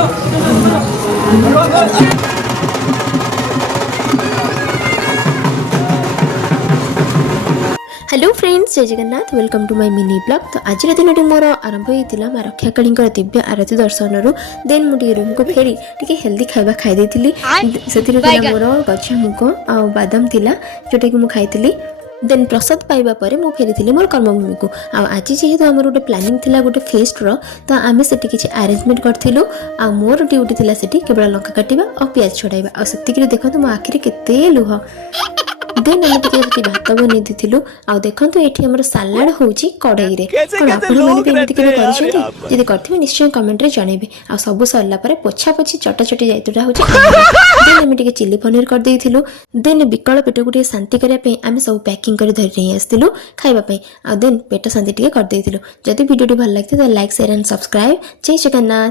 Hello friends, जय Jagannath. Welcome to my mini blog. तो आज दिन मोर आरंभ होता माँ रक्षाकाली दिव्य आरती दर्शन देन मुझे रूम को फेरी टी हेल्दी खाଇବା खाई से मोर गजा मुग आ बादाम थिला जोटा कि मुझे खाई देन प्रसाद पाइबा पर मु फेरी मोर कर्मभूमि को। आज जेहेतु आम गोटे प्लानिंग थिला गोटे फेस्ट रो तो आम से किसी अरेंजमेंट करूँ। आ मोर ड्यूटी थिला सेठी केवल लंका काटिबा और प्याज छड़ाइबा आ सेतिकरे देखो मो आखिरे केते लुह। देन आम टी भात बन दी आ देखो ये आम सालाड होची कड़ाई रे कौन आपड़ी जब करते निश्चय कमेंट रे जनइबे। आ सब सरला पोछा पोछी चटाचटी दायित्वटा होची देन आम टी चिली पनीर कर देइथिलु। देन विकल पेट को शांति करने आम सब पैकिंग कर धरी आसलु खाइबापी आ देन पेट शांति टी कर देइथिलु। जदि वीडियो भल लगे तो लाइक शेयर एंड सब्सक्राइब। जय जगन्नाथ।